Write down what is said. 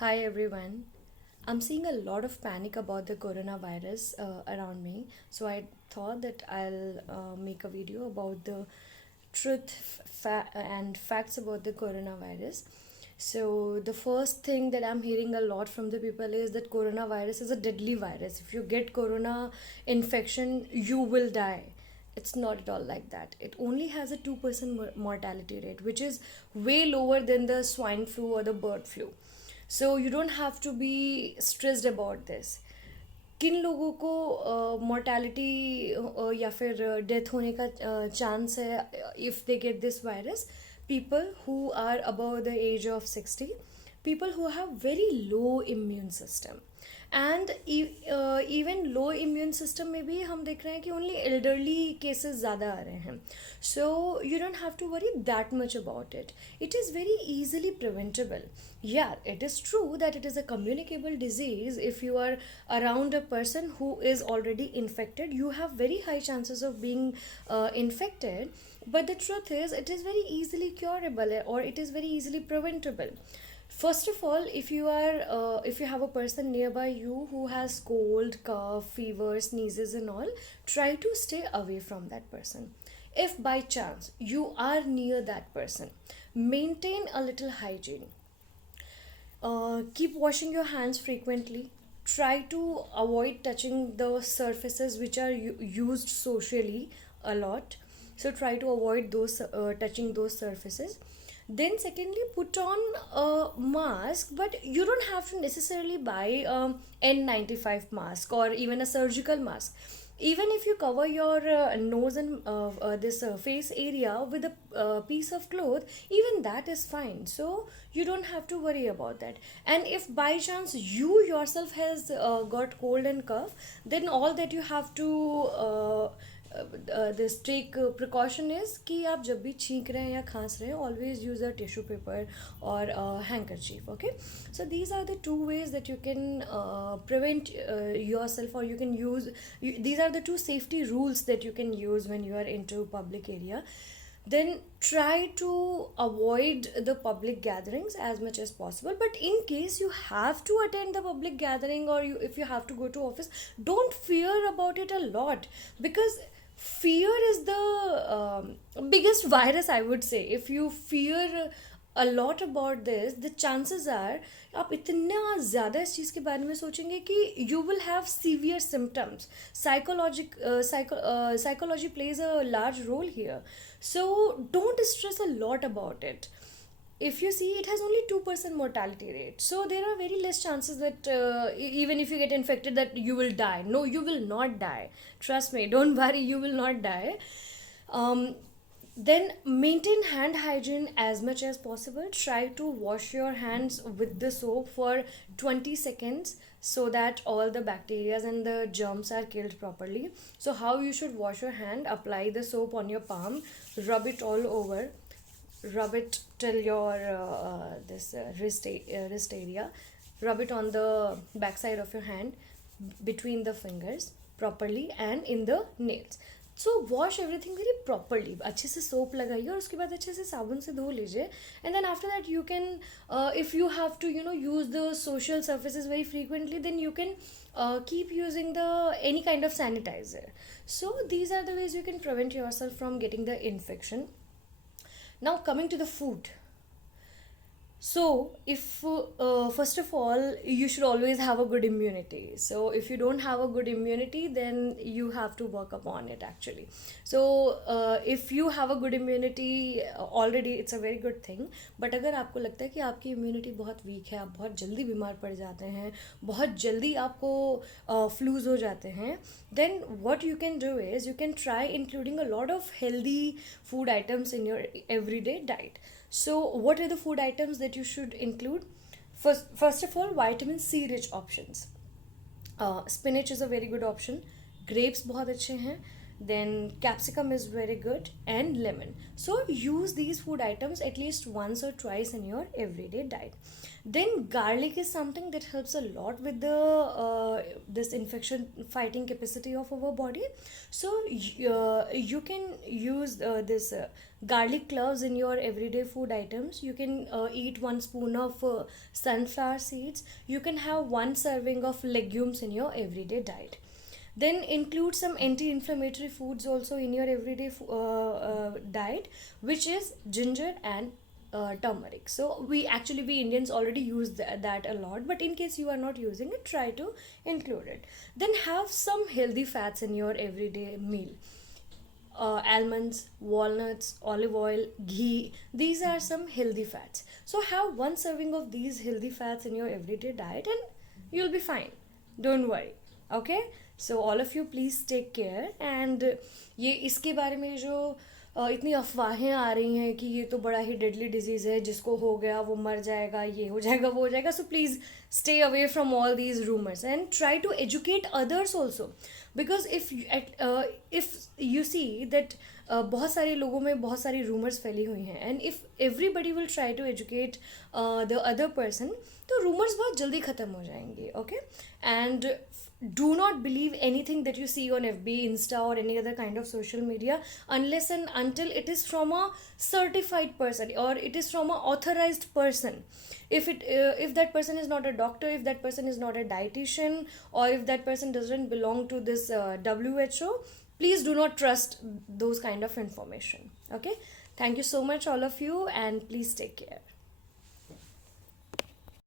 Hi everyone. I'm seeing a lot of panic about the coronavirus around me, so I thought that I'll make a video about the and facts about the coronavirus. So, the first thing that I'm hearing a lot from the people is that coronavirus is a deadly virus. If you get corona infection, you will die. It's not at all like that. It only has a 2% mortality rate, which is way lower than the swine flu or the bird flu. So you don't have to be stressed about this. किन लोगों को mortality या फिर death होने का chance है if they get this virus? People who are above the age of 60, people who have very low immune system, and even low immune system में भी हम देख रहे हैं कि only elderly cases ज़्यादा आ रहे हैं. So you don't have to worry that much about it. It is very easily preventable. Yeah, it is true that it is a communicable disease. If you are around a person who is already infected, you have very high chances of being infected. But the truth is, it is very easily curable, or it is very easily preventable. First of all, if you have a person nearby you who has cold, cough, fever, sneezes and all, try to stay away from that person. If by chance you are near that person, maintain a little hygiene. Keep washing your hands frequently. Try to avoid touching the surfaces which are used socially a lot. So try to avoid those touching those surfaces. Then secondly, put on a mask, but you don't have to necessarily buy N95 mask or even a surgical mask. Even if you cover your nose and this face area with a piece of cloth, even that is fine. So you don't have to worry about that. And if by chance you yourself has got cold and cough, then all that you have to this take precaution is कि आप जब भी छींक रहे हैं या खांस रहे हैं, always use a tissue paper or a handkerchief. Okay, so these are the two ways that you can prevent yourself, or you can use these are the two safety rules that you can use when you are into public area. Then try to avoid the public gatherings as much as possible. But in case you have to attend the public gathering, or if you have to go to office, don't fear about it a lot, because fear is the biggest virus, I would say. If you fear a lot about this, the chances are आप इतना ज़्यादा इस चीज़ के बारे में सोचेंगे कि you will have severe symptoms. Psychology plays a large role here. So don't stress a lot about it. If you see, it has only 2% mortality rate, so there are very less chances that even if you get infected, that you will die. No, you will not die, trust me, don't worry, you will not die. Then maintain hand hygiene as much as possible. Try to wash your hands with the soap for 20 seconds so that all the bacteria and the germs are killed properly. So how you should wash your hand: apply the soap on your palm, rub it all over, rub it till your this wrist area, rub it on the backside of your hand, between the fingers properly, and in the nails. So wash everything very properly. अच्छे से soap लगाइए और उसके बाद अच्छे से साबुन से धो लीजिए. And then after that you can, if you have to use the social surfaces very frequently, then you can keep using the any kind of sanitizer. So these are the ways you can prevent yourself from getting the infection. Now coming to the food. So if first of all, you should always have a good immunity. So if you don't have a good immunity, then you have to work upon it actually. So if you have a good immunity already, it's a very good thing. But अगर आपको लगता है कि आपकी immunity बहुत weak है, आप बहुत जल्दी बीमार पड़ जाते हैं, बहुत जल्दी आपको flus हो जाते हैं, then what you can do is you can try including a lot of healthy food items in your everyday diet. So what are the food items that you should include? First of all, vitamin C rich options. Spinach is a very good option. Grapes बहुत अच्छे हैं. then capsicum is very good, and lemon. So use these food items at least once or twice in your everyday diet. Then garlic is something that helps a lot with the this infection fighting capacity of our body. So you can use this garlic cloves in your everyday food items. You can eat 1 spoon of sunflower seeds. You can have 1 serving of legumes in your everyday diet. Then include some anti-inflammatory foods also in your everyday diet, which is ginger and turmeric. So we Indians already use that a lot, but in case you are not using it, try to include it. Then have some healthy fats in your everyday meal. Almonds, walnuts, olive oil, ghee. These are some healthy fats. So have 1 serving of these healthy fats in your everyday diet, and you'll be fine. Don't worry. Okay? So all of you please take care. And ये इसके बारे में जो इतनी अफवाहें आ रही हैं कि ये तो बड़ा ही डेडली डिजीज़ है, जिसको हो गया वो मर जाएगा, ये हो जाएगा वो हो जाएगा, so please stay away from all these rumors and try to educate others also. Because if you see that बहुत सारे लोगों में बहुत सारी rumors फैली हुई हैं, and if everybody will try to educate the other person, तो rumors बहुत जल्दी ख़त्म हो जाएंगे. Okay? And do not believe anything that you see on FB, Insta, or any other kind of social media unless and until it is from a certified person or it is from an authorized person. If that person is not a doctor, if that person is not a dietitian, or if that person doesn't belong to this WHO, please do not trust those kind of information. Okay? Thank you so much, all of you, and please take care.